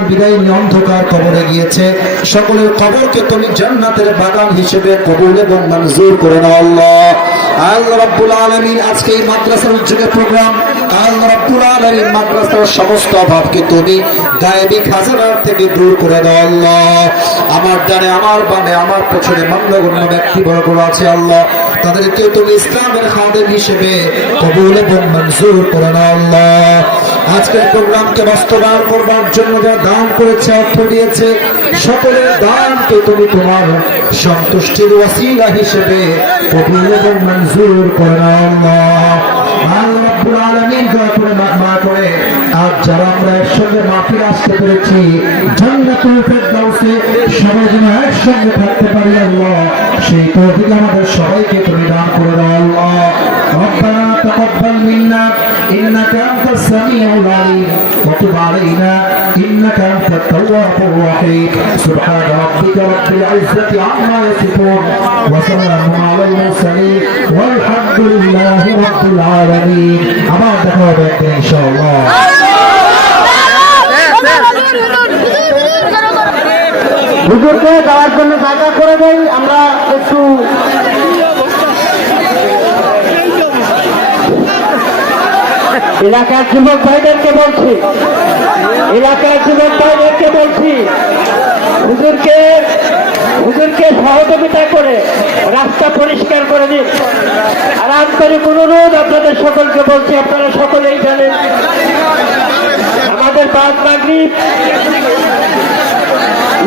অন্ধকার কবরে গিয়েছে। সকলের কবরকে তুমি জান্নাতের বাগান হিসেবে কবুল এবং মঞ্জুর করে নাও আল্লাহ। আল্লাহ রাব্বুল আলামিন আজকে এই মাদ্রাসার উদ্যোগে প্রোগ্রাম আল্লাহ রাব্বুল আলামিন মাদ্রাসার সমস্ত অভাবকে তুমি গায়েবী খাজানার থেকে দূর করে দাও আল্লাহ। আমার ডানে, আমার বামে, আমার পেছনে মান্যগণ্য ব্যক্তি বড় আছে আল্লাহ। তাদেরকে তুমি ইসলামের খাদেম হিসেবে কবুল এবং মঞ্জুর করে নাও আল্লাহ। আজকের প্রোগ্রামকে বাস্তবায়ন করবার জন্য যা দান করেছে, অর্থ দিয়েছে, সকলের দানকে তুমি তোমার সন্তুষ্টির ওয়াসিলা হিসেবে কবুল এবং মঞ্জুর করে আজ যারা আমরা একসঙ্গে আসতে একসঙ্গে সেই তৌফিক আমাদের সবাইকে তুমি انك انت السميع العليم وتب علينا انك انت التواب الرحيم سبحان ربك رب العزه عما يصفون وسلام على المرسلين والحمد لله رب العالمين আবার দেখা হবে একদিন ইনশাআল্লাহ হুজুরকে যাওয়ার জন্য জায়গা করে দেই আমরা একটু এলাকার যুবক ভাইদেরকে বলছি, এলাকার যুবক ভাইদেরকে বলছি, হুজুরকে হুজুরকে সহযোগিতা করে রাস্তা পরিষ্কার করে দিন। আর আন্তরিক অনুরোধ আপনাদের সকলকে বলছি, আপনারা সকলেই জানেন, আমাদের পাঁচ নাগরিক,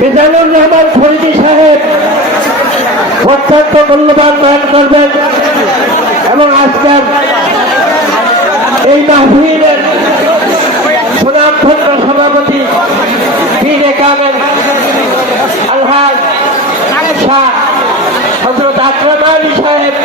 মিজানুর রহমান ফরিদি সাহেব, অত্যন্ত মূল্যবান করবেন। চেয়ারম্যান আলহাজ শাহ হজরত আকরাম আলী সাহেব